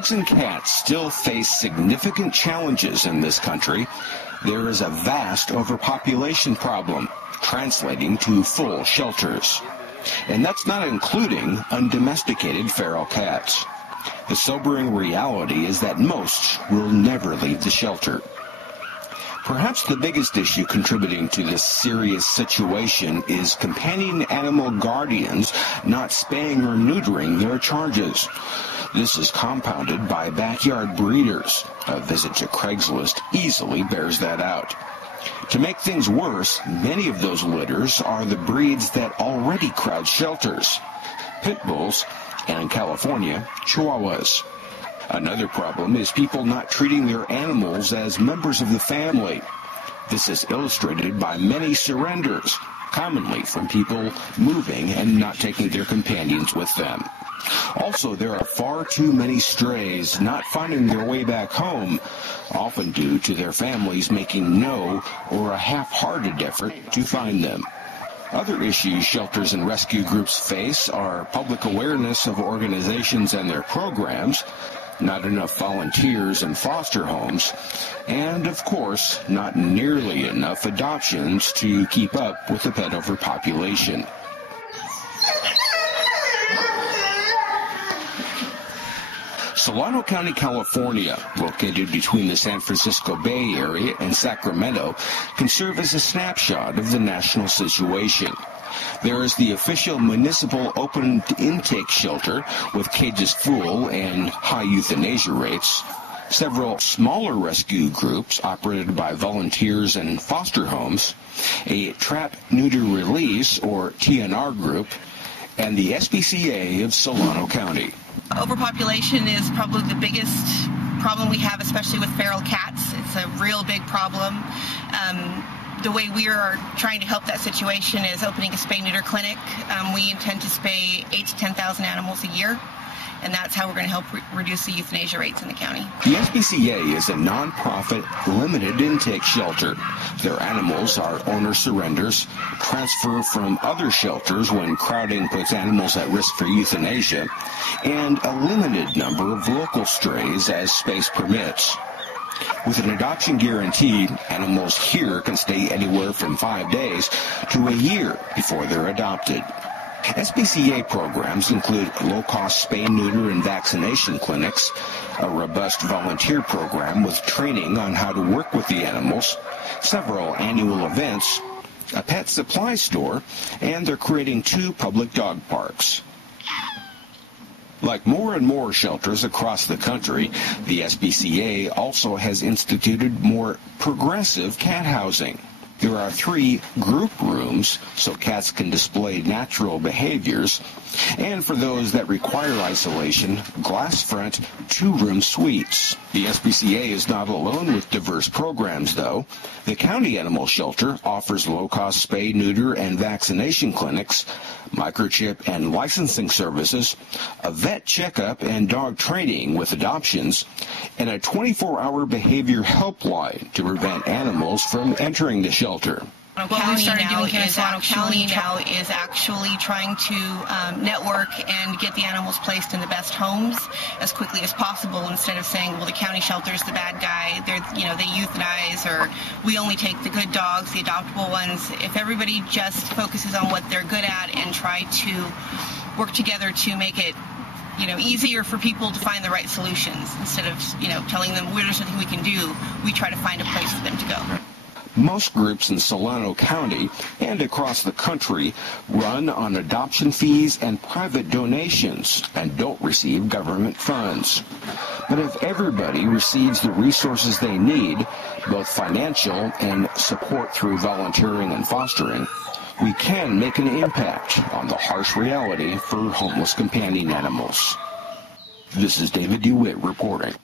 dogs and cats still face significant challenges in this country, there is a vast overpopulation problem, translating to full shelters. And that's not including undomesticated feral cats. The sobering reality is that most will never leave the shelter. Perhaps the biggest issue contributing to this serious situation is companion animal guardians not spaying or neutering their charges. This is compounded by backyard breeders. A visit to Craigslist easily bears that out. To make things worse, many of those litters are the breeds that already crowd shelters: pit bulls, and in California, Chihuahuas. Another problem is people not treating their animals as members of the family. This is illustrated by many surrenders, commonly from people moving and not taking their companions with them. Also, there are far too many strays not finding their way back home, often due to their families making no or a half-hearted effort to find them. Other issues shelters and rescue groups face are public awareness of organizations and their programs, not enough volunteers in foster homes, and, of course, not nearly enough adoptions to keep up with the pet overpopulation. Solano County, California, located between the San Francisco Bay Area and Sacramento, can serve as a snapshot of the national situation. There is the official municipal open intake shelter with cages full and high euthanasia rates, several smaller rescue groups operated by volunteers and foster homes, a trap neuter release or TNR group, and the SPCA of Solano County. Overpopulation is probably the biggest problem we have, especially with feral cats. It's a real big problem. The way we are trying to help that situation is opening a spay-neuter clinic. We intend to spay 8,000 to 10,000 animals a year, and that's how we're going to help reduce the euthanasia rates in the county. The SPCA is a nonprofit limited intake shelter. Their animals are owner surrenders, transfer from other shelters when crowding puts animals at risk for euthanasia, and a limited number of local strays as space permits. With an adoption guarantee, animals here can stay anywhere from 5 days to a year before they're adopted. SPCA programs include low-cost spay, neuter, and vaccination clinics, a robust volunteer program with training on how to work with the animals, several annual events, a pet supply store, and they're creating 2 public dog parks. Like more and more shelters across the country, the SPCA also has instituted more progressive cat housing. There are 3 group rooms so cats can display natural behaviors, and for those that require isolation, glass front 2-room suites. The SPCA is not alone with diverse programs, though. The county animal shelter offers low-cost spay, neuter, and vaccination clinics, microchip and licensing services, a vet checkup and dog training with adoptions, and a 24-hour behavior helpline to prevent animals from entering the shelter. What we started doing here in Solano County now is actually trying to network and get the animals placed in the best homes as quickly as possible, instead of saying, well, the county shelter's the bad guy, they euthanize, or we only take the good dogs, the adoptable ones. If everybody just focuses on what they're good at and try to work together to make it easier for people to find the right solutions, instead of telling them there's nothing we can do, we try to find a place for them to go. Most groups in Solano County and across the country run on adoption fees and private donations and don't receive government funds. But if everybody receives the resources they need, both financial and support through volunteering and fostering, we can make an impact on the harsh reality for homeless companion animals. This is David DeWitt reporting.